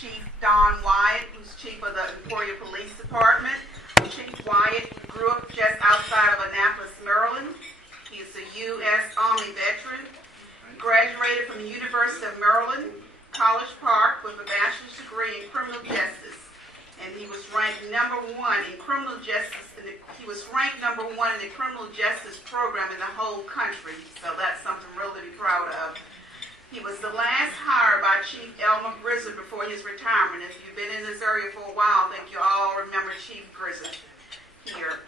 Chief Don Wyatt, who's chief of the Emporia Police Department. Chief Wyatt grew up just outside of Annapolis, Maryland. He is a U.S. Army veteran. He graduated from the University of Maryland, College Park, with a bachelor's degree in criminal justice. And he was ranked number one in criminal justice. He was ranked number one in the criminal justice program in the whole country. So that's something really to be proud of. He was the last hire by Chief Elmer Grizzard before his retirement. If you've been in this area for a while, I think you all remember Chief Grizzard here.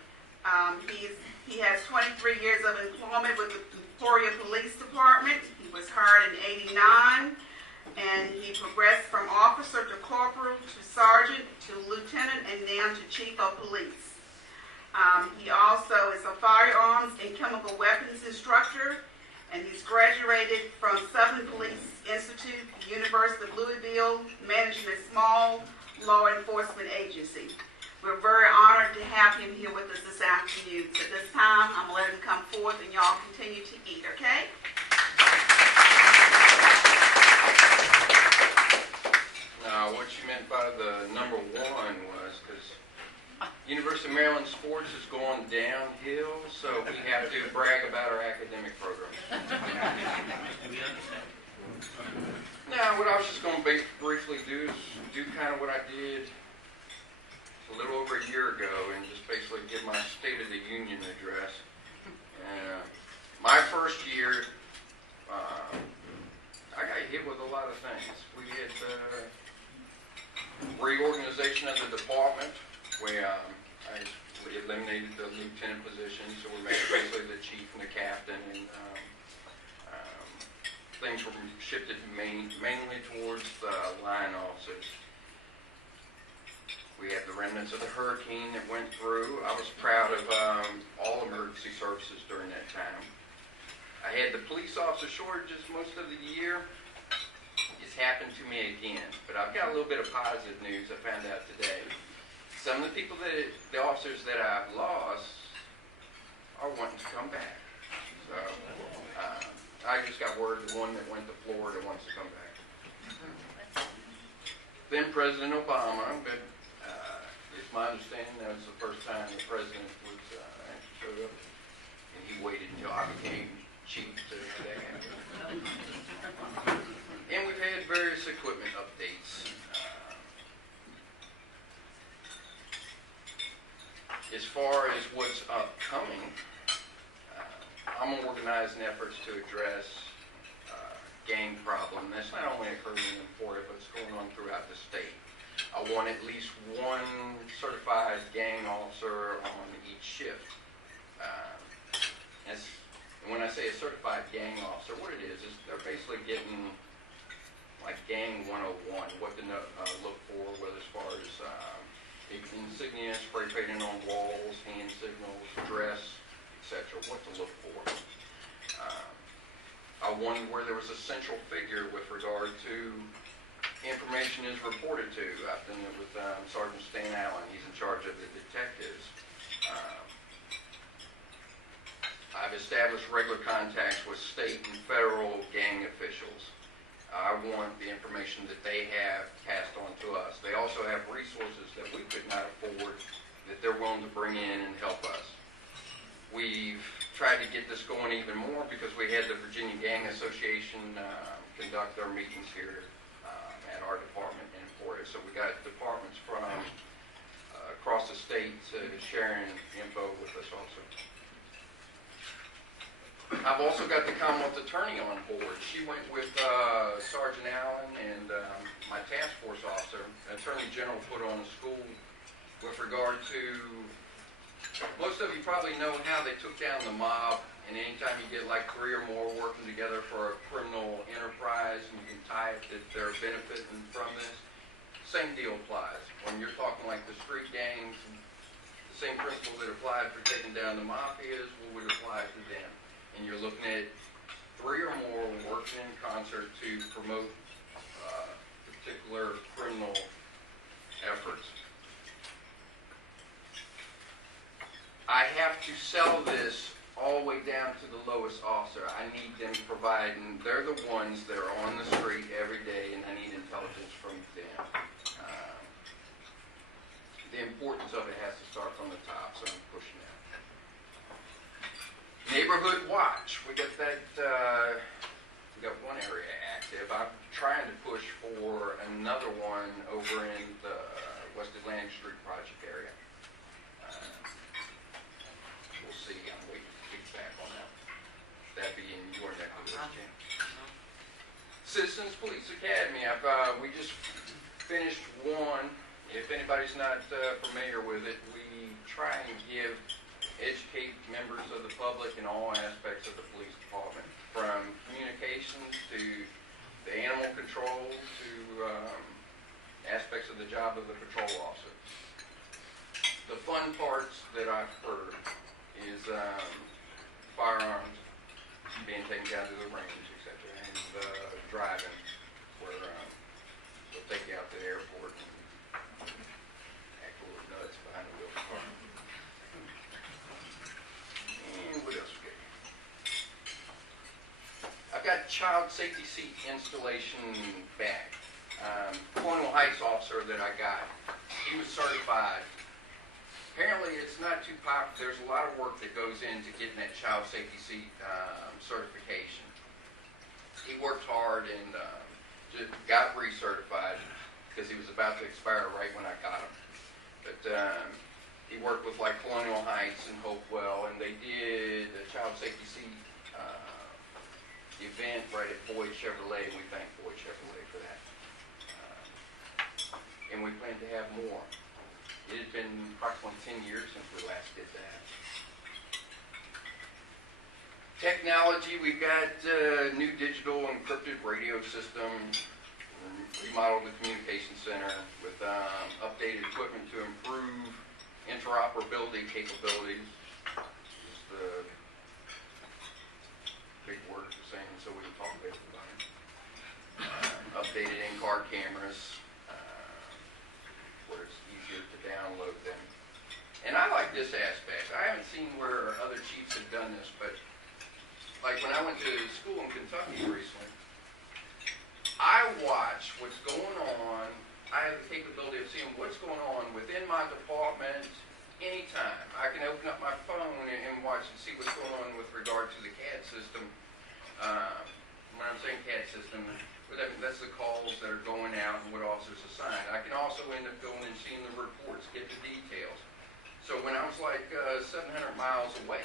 He has 23 years of employment with the Emporia Police Department. He was hired in '89, and he progressed from officer to corporal to sergeant to lieutenant and now to chief of police. He also is a firearms and chemical weapons instructor, and he's graduated from Southern Police Institute, University of Louisville, managing a small law enforcement agency. We're very honored to have him here with us this afternoon. So at this time, I'm going to let him come forth and y'all continue to eat, okay? Now, what you meant by the number one was because University of Maryland sports is going downhill, so we have to brag about our academic program. Now, what I was just going to briefly do is do kind of what I did a little over a year ago and just basically give my State of the Union address. My first year, I got hit with a lot of things. We had reorganization of the department. We eliminated the lieutenant position, so we made basically the chief and the captain, and things were shifted mainly towards the line officers. We had the remnants of the hurricane that went through. I was proud of all emergency services during that time. I had the police officer shortages most of the year. It's happened to me again, but I've got a little bit of positive news I found out today. Some of the people the officers that I've lost are wanting to come back. So I just got word the one that went to Florida wants to come back. Then President Obama, but it's my understanding that was the first time the president was showed up, and he waited until I became chief to that. And we've had various equipment updates. As far as what's upcoming, I'm organizing efforts to address gang problem. That's not only occurring in Emporia, but it's going on throughout the state. I want at least one certified gang officer on each shift. And when I say a certified gang officer, what it is they're basically getting like gang 101, what to look for, whether as far as insignia, spray painting on walls, hand signals, dress, etc., what to look for. I wondered where there was a central figure with regard to information is reported to. I've done it with Sergeant Stan Allen. He's in charge of the detectives. I've established regular contacts with state and federal gang officials. I want the information that they have passed on to us. They also have resources that we could not afford that they're willing to bring in and help us. We've tried to get this going even more because we had the Virginia Gang Association conduct their meetings here at our department in Emporia. So we got departments from across the state sharing info with us also. I've also got the Commonwealth Attorney on board. She went with Sergeant Allen and my task force officer. The Attorney General put on a school with regard to, most of you probably know how they took down the mob, and anytime you get like 3 or more working together for a criminal enterprise, and you can tie it that they're benefiting from this, same deal applies. When you're talking like the street gangs, the same principle that applied for taking down the mafias would apply to them. And you're looking at 3 or more working in concert to promote particular criminal efforts. I have to sell this all the way down to the lowest officer. I need them providing, they're the ones that are on the street every day, and I need intelligence from them. the importance of it has to start from the top, so I'm pushing that. Neighborhood Watch. We got that. We got one area active. I'm trying to push for another one over in the West Atlantic Street project area. We'll see. I'm waiting for feedback on that. That'd be in your neck of the woods, Jim. Citizens Police Academy. We just finished one. If anybody's not familiar with it, we try and educate members of the public in all aspects of the police department, from communications to the animal control to aspects of the job of the patrol officer. The fun parts that I've heard is firearms being taken down to the range, etc., and driving, where they'll take you out to the airport and act a little nuts behind the wheel of the car. And what else we got? I've got child safety seat installation back. Colonial Heights officer that I got, he was certified. Apparently it's not too popular. There's a lot of work that goes into getting that child safety seat certification. He worked hard and just got recertified because he was about to expire right when I got him. But he worked with like Colonial Heights and Hopewell, and they did a child safety seat event right at Boyd Chevrolet, and we thank Boyd Chevrolet for that. And we plan to have more. It had been approximately 10 years since we last did that. Technology, we've got new digital encrypted radio system, remodeled the communication center with updated equipment to improve interoperability capabilities. Just the big word for saying so we can talk to everybody. Updated in-car cameras, where it's easier to download them. And I like this aspect. I haven't seen where other chiefs have done this, but like when I went to school in Kentucky recently, I watch what's going on. I have the capability of seeing what's going on within my department anytime. I can open up my phone and watch and see what's going on with regard to the CAD system. When I'm saying CAD system, that's the calls that are going out and what officers assigned. I can also end up going and seeing the reports, get the details. So when I was like 700 miles away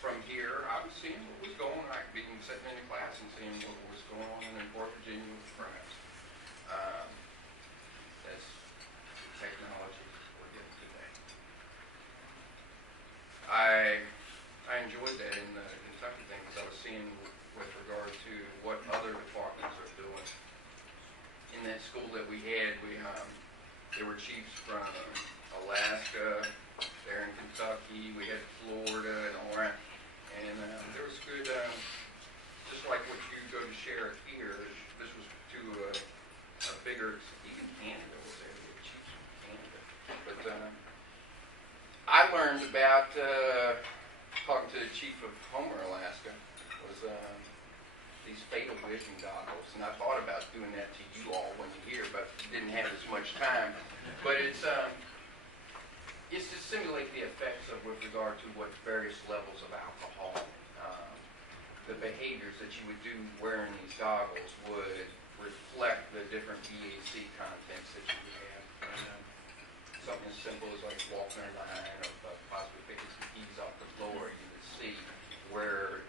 from here, I was seeing what was going on. I could be sitting in a class and seeing what was going on in North Virginia with crimes. That's the technology we're getting today. I enjoyed that in the Kentucky thing because I was seeing with regard to what other departments are doing. In that school that we had, there were chiefs from Alaska, there in Kentucky, we had Florida and all that, and there was good, just like what you go to share here, this was to a bigger, even Canada was there, we had chiefs from Canada. But I learned about, talking to the chief of Homer, Alaska, was these fatal vision goggles, and I thought about doing that to you all when you're here, but didn't have as much time. But it's to simulate the effects of with regard to what various levels of alcohol, the behaviors that you would do wearing these goggles would reflect the different VAC contents that you would have. Something as simple as like walking a line or possibly picking some keys off the floor, you would see where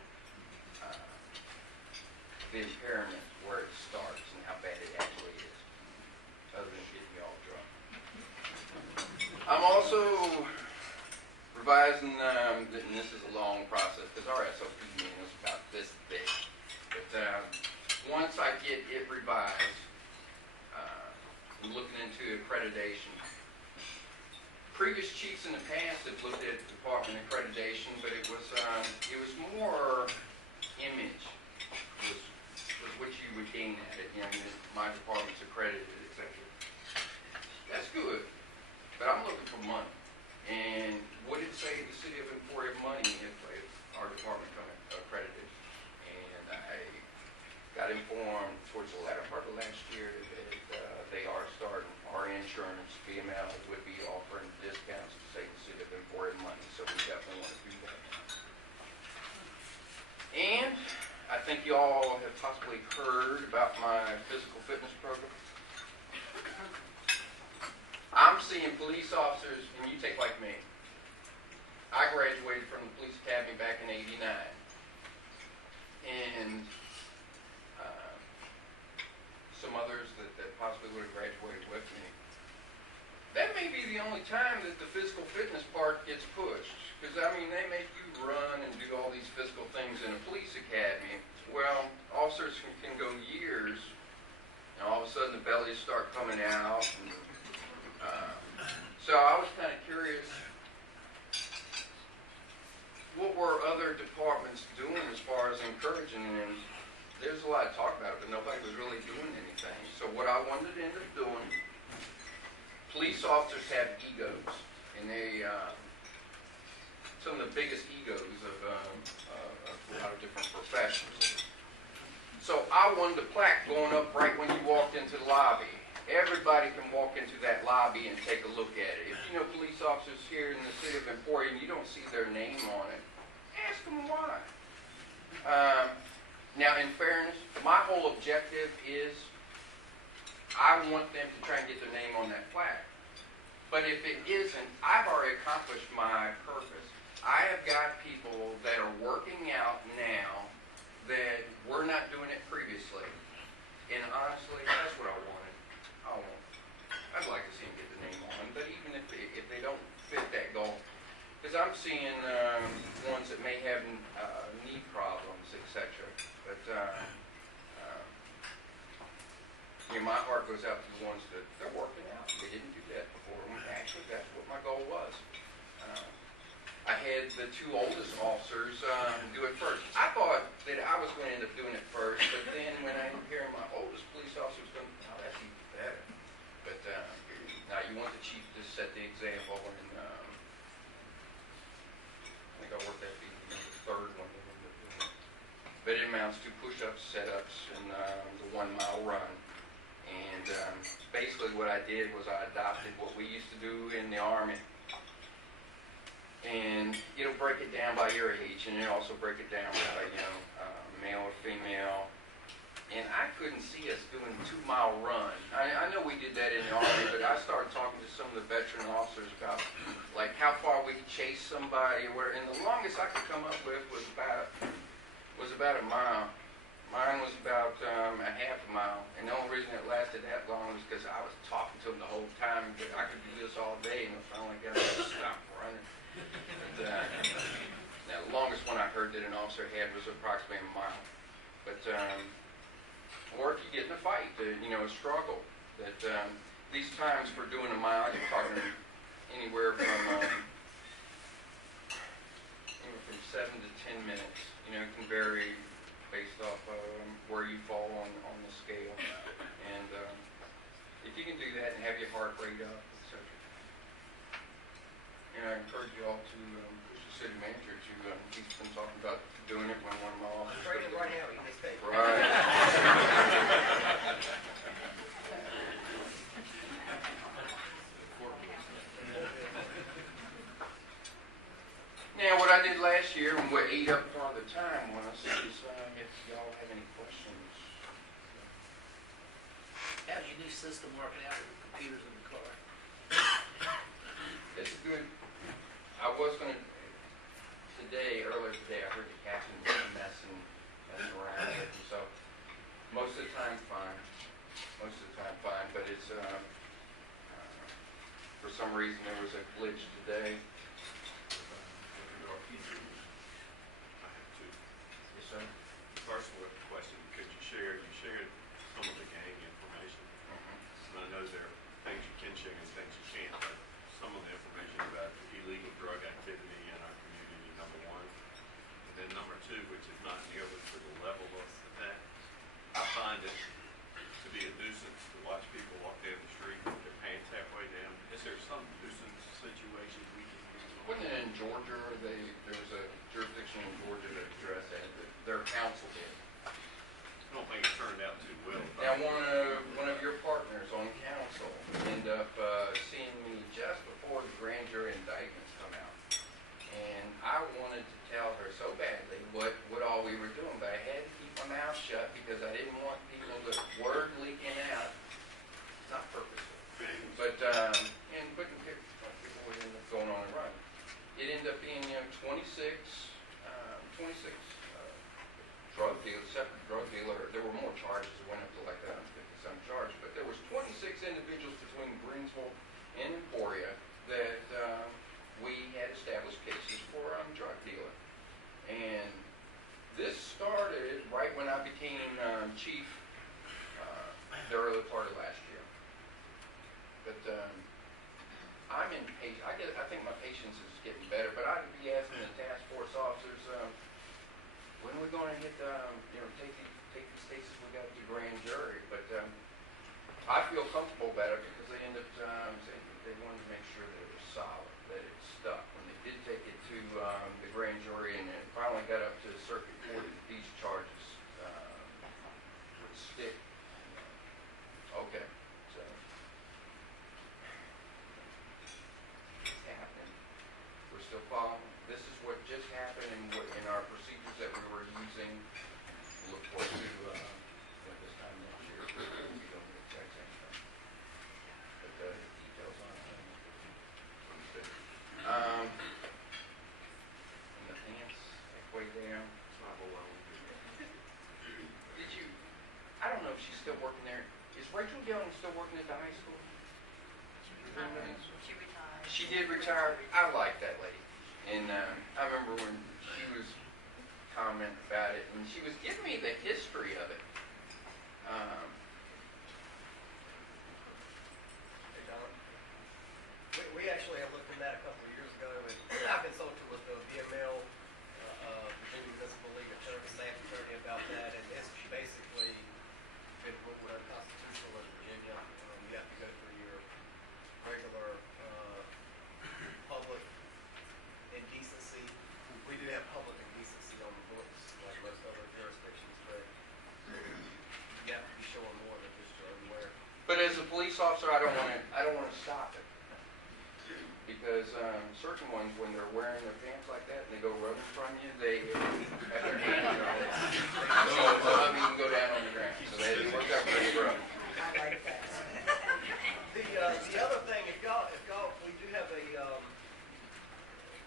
the impairment, where it starts and how bad it actually is, other than getting you all drunk. I'm also revising, and this is a long process because our SOP meeting is about this big. But once I get it revised, I'm looking into accreditation. Previous chiefs in the past have looked at department accreditation, but it was more image was what you would gain at it. You know, my department's accredited, etc. That's good, but I'm looking for money. And would it save the city of Emporia money if our department come accredited? And I got informed towards the latter part of last year that they are starting. Our insurance, BML, would be think you all have possibly heard about my physical fitness program. I'm seeing police officers, and you take like me. I graduated from the police academy back in '89. And some others that possibly would have graduated with me. That may be the only time that the physical fitness part gets pushed. Because, I mean, they make you run and do all these physical things in a police academy. Well, officers can go years, and all of a sudden the bellies start coming out. And, so I was kind of curious, what were other departments doing as far as encouraging them? There's a lot of talk about it, but nobody was really doing anything. So what I wanted to end up doing, police officers have egos, and they, some of the biggest egos of a lot of different professions. So I wanted a plaque going up right when you walked into the lobby. Everybody can walk into that lobby and take a look at it. If you know police officers here in the city of Emporia and you don't see their name on it, ask them why. Now, in fairness, my whole objective is I want them to try and get their name on that plaque. But if it isn't, I've already accomplished my purpose. I have got people that are working out now that were not doing it previously. And honestly, that's what I wanted. I'd like to see them get the name on, but even if they don't fit that goal, because I'm seeing ones that may have knee problems, etc. But you know, my heart goes out to the ones that they're working out. They didn't do that before. Actually, that's what my goal was. I had the two oldest officers do it first. I thought that I was going to end up doing it first, but then when I ended up hearing my oldest police officers going, oh, that's even better. But now you want the chief to set the example, and I think I worked that beat the third one. But it amounts to push-ups, set-ups, and the 1 mile run. And basically what I did was I adopted what we used to do in the Army. And it'll break it down by your age, and it'll also break it down by, you know, male or female. And I couldn't see us doing a 2 mile run. I know we did that in the Army, but I started talking to some of the veteran officers about, like, how far we could chase somebody. And the longest I could come up with was about a mile. Mine was about a half a mile. And the only reason it lasted that long was because I was talking to them the whole time. But I could do this all day, and finally got to stop running. But, now, the longest one I heard that an officer had was approximately a mile. But, or if you get in a fight, you know, a struggle. That these times for doing a mile, you're talking anywhere from 7 to 10 minutes. You know, it can vary based off where you fall on the scale. And if you can do that and have your heart rate up, etc. And I encourage you all to push the city manager to, he's been talking about doing it when 1 mile. I'm training right now, he gets paid. Right. Now, what I did last year and what ate up part of the time was, if y'all have any questions. How's your new system working out with the computers in the car? It's good. I was going to, earlier today, I heard the captain messing around with it, and so most of the time fine. But it's, for some reason there was a glitch today. Yes, sir. First question, could you shared some of the gang information. And I know there are things you can share and things you can't, but some of the information about illegal drug activity in our community, number one. And then number two, which is not nearly to the level of that. I find it to be a nuisance to watch people walk down the street with their pants halfway down. Is there some nuisance situation we can do? Wasn't it in Georgia? There was a jurisdiction in Georgia that addressed that their council did. I don't think it turned out too well. Now, one of your partners on council ended up seeing me just before the grand jury indictments come out, and I wanted to tell her so badly what all we were doing, but I had to keep my mouth the grand jury, but I feel comfortable about it because they ended up saying that they wanted to make sure that it was solid, that it stuck. When they did take it to the grand jury and it finally got up to the circuit court, that these charges would stick. Okay, so it's happening. We're still following. This is what just happened and what in our procedures that we were using. Look forward to this time next year. We don't get exact same thing. But the details on it. Understood. And the pants, like way down. It's not alone. Did you? I don't know if she's still working there. Is Rachel Young still working at the high school? She retired. She did retire. I like that lady. And I remember when she was commenting about it, and she was giving me the history of it. Hey, Don. We actually have looked at that a couple of years ago, and I consulted with the VML, Virginia Municipal League Attorney, staff attorney about that, and it's basically been ruled unconstitutional in Virginia. You have to go through your regular public indecency. We do have public indecency on the books, like most other jurisdictions, but you have to be showing more than just your underwear. But as a police officer, I don't want to stop it because certain ones, when they're wearing their pants like that and they go running from you, they have their hands on it. So some of you can go down on the ground. So they work out pretty rough. I like that. The other thing, if y'all, we do have a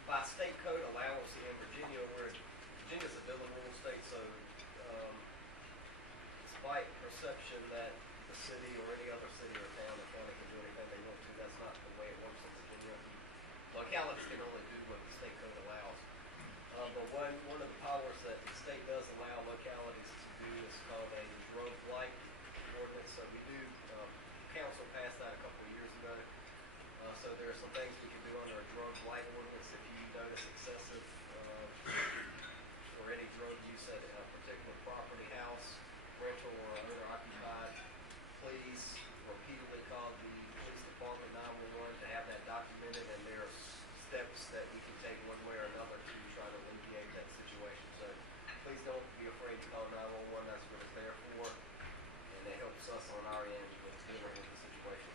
by state code allowance in Virginia, where Virginia's a billable state, so despite perception that the city or any other city or town or county can do anything they want to, that's not the way it works in Virginia. Localities can only do what the state code allows. But one of the powers that the state does allow localities to do is called a drug light ordinance. So we do, council passed that a couple of years ago. So there are some things we can do under a drug light ordinance if you notice excessive or any drug use at a particular property, house, rental, or owner occupied. Please repeatedly call the police department 911 to have that documented, and there are steps that we can take one way or another to try to alleviate that situation. So please don't be afraid to call 911. That's what it's there for, and it helps us on our end with dealing with the situation.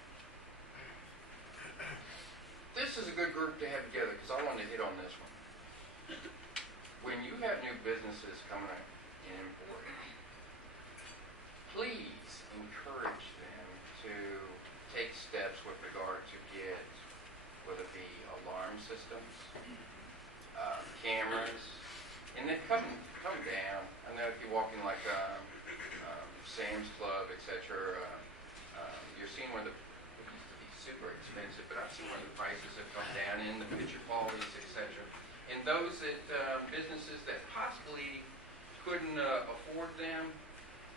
This is a good group to have together because I wanted to hit on this one. When you have new businesses coming in import, please encourage them to take steps with regard to get, whether it be alarm systems, cameras, and then come down. I know if you walk in like Sam's Club, etc., you're seeing where the super expensive, but I've seen where the prices have come down in the picture qualities, etc. And those that businesses that possibly couldn't afford them,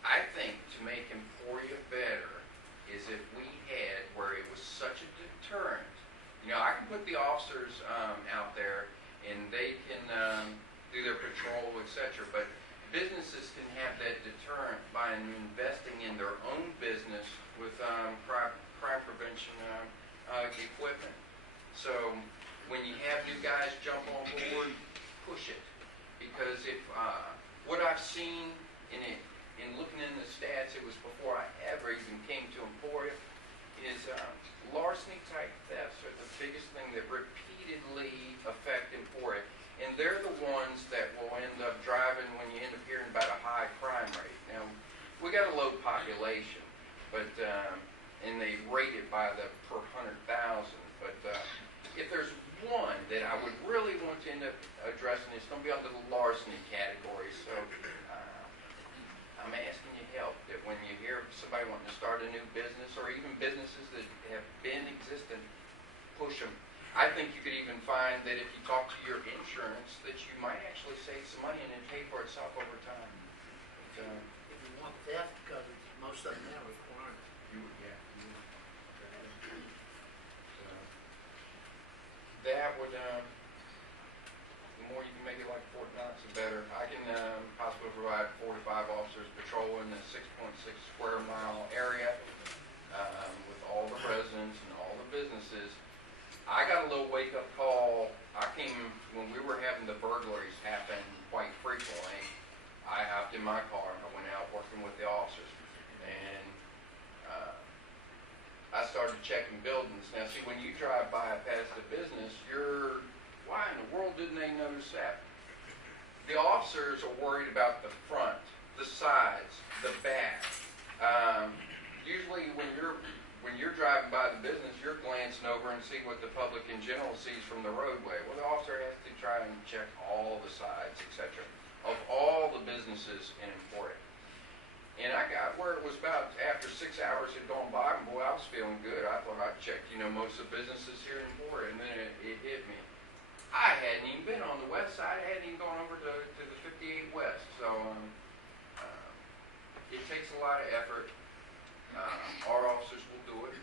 I think to make Emporia better is if we had where it was such a deterrent. You know, I can put the officers out there and they can do their patrol, etc. But businesses can have that deterrent by investing in their own business with crime prevention equipment. So when you have new guys jump on board, push it. Because if what I've seen in looking in the stats, it was before I ever even came to Emporia, is larceny type thefts are the biggest thing that repeatedly affect Emporia. And they're the ones that will end up driving when you end up hearing about a high crime rate. Now, we got a low population, but and they rate it by the per 100,000. But if there's one that I would really want to end up addressing, it's going to be under the larceny category. So I'm asking you help that when you hear somebody wanting to start a new business, or even businesses that have been existent, push them. I think you could even find that if you talk to your insurance, that you might actually save some money and then pay for itself over time. But, If you want theft coverage, most of them now require it. you would, yeah. So, that would, more you can make it like Fort Knox, the better. I can possibly provide 4 to 5 officers patrolling the 6.6 square mile area with all the residents and all the businesses. I got a little wake-up call. When we were having the burglaries happen quite frequently, I hopped in my car and I went out working with the officers. And I started checking buildings. Now, see, when you drive by past the business, why in the world didn't they notice that? The officers are worried about the front, the sides, the back. Usually when you're driving by the business, you're glancing over and see what the public in general sees from the roadway. Well, the officer has to try and check all the sides, etc., of all the businesses in Emporia. And I got where it was about after 6 hours had gone by, and boy, I was feeling good. I thought I'd checked, most of the businesses here in Emporia, and then it hit me. I hadn't even been on the west side. I hadn't even gone over to the 58 West. So it takes a lot of effort. Our officers will do it.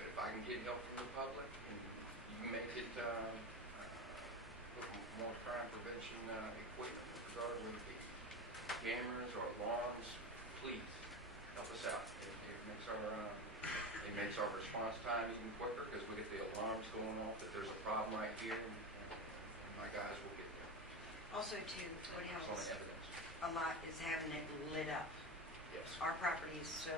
But if I can get help from the public and you can make it put more crime prevention equipment with regard to the cameras or alarms, please help us out. It makes our response time even quicker because we get the alarms going off that there's a problem right here, and my guys will get there. Also, too, what It's helps only evidence. a lot is having it lit up. Yes. Our property is so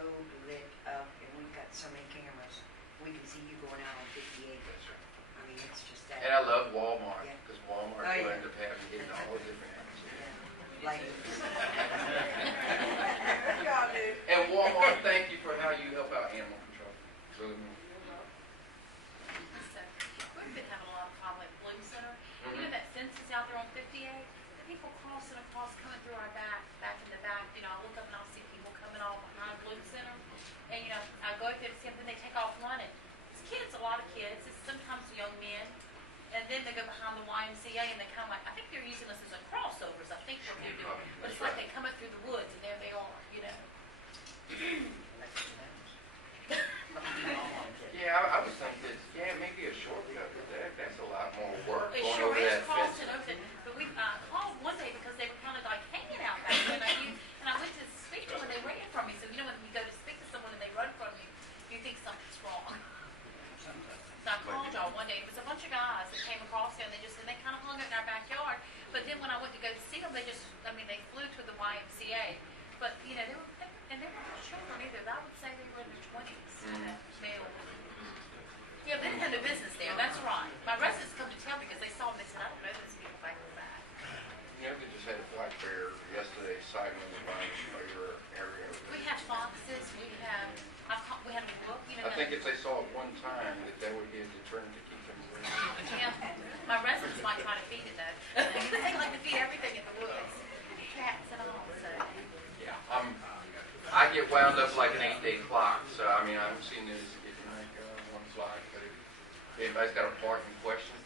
lit up, and we've got so many cameras. We can see you going out on 58. That's right. I mean, it's just that. And I love Walmart Yeah. because Walmart Oh, will yeah. end up hitting all the different angles. Lights. And Walmart, thank you for how you help out animal control. Really mean. So, we've been having a lot of problem at Bloom Center. You know Mhm. that fence is out there on 58? The people crossing across, coming through our back in the back. I look up and I'll see people coming all behind Bloom Center. And, I go up there to see them, then they take off running. It's kids, a lot of kids. It's sometimes young men. And then they go behind the YMCA and they kind of like, I think they're using us as a crossovers. I think what they're doing. But it's like they come up through the woods and there they are, Yeah, I would think that, maybe a shortcut with that's a lot more work It going sure over is that fence. crossing over the, but we called one day because they were kind of like hanging out back there. And I went to speak to them and they ran from me. So, when you go to speak to someone and they run from you, you think something's wrong. So I called y'all one day. It was a bunch of guys that came across there and they kind of hung out in our backyard. But then when I went to go to see them, they flew to the YMCA. But, they were not children either. I would say they were in their 20s. Male. Yeah, they had no business there. That's right. My residents come to tell me because they saw them. They said, I don't know those people back in the back. They just had a black bear yesterday cycling by your area. We have foxes. We have a book. I think if they saw it one time, that would be a deterrent to keep them away. Yeah, my residents might try to feed it though. They like to feed everything in the woods, cats and all. So. Yeah, I get wound up like an 8-day clock. So I've seen this getting like one fly. But if anybody's got a parking question,